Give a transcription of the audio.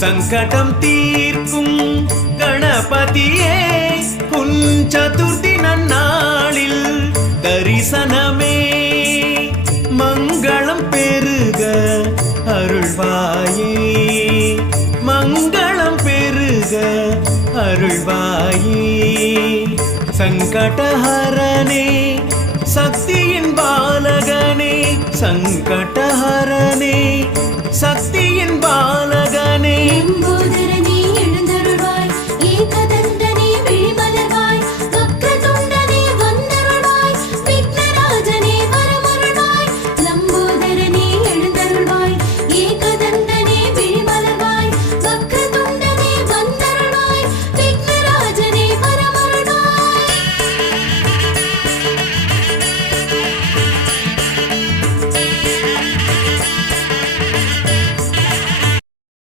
சங்கடம் தீர்க்கும் கணபதியே உன் சதுர்த்தி நன்னாளில் தரிசனமே மங்களம் பெருக அருள்வாயே மங்களம் பெருக அருள்வாயே சங்கடஹரனே சக்தியின் பாலகனே சங்கடஹரனே சக்தியின்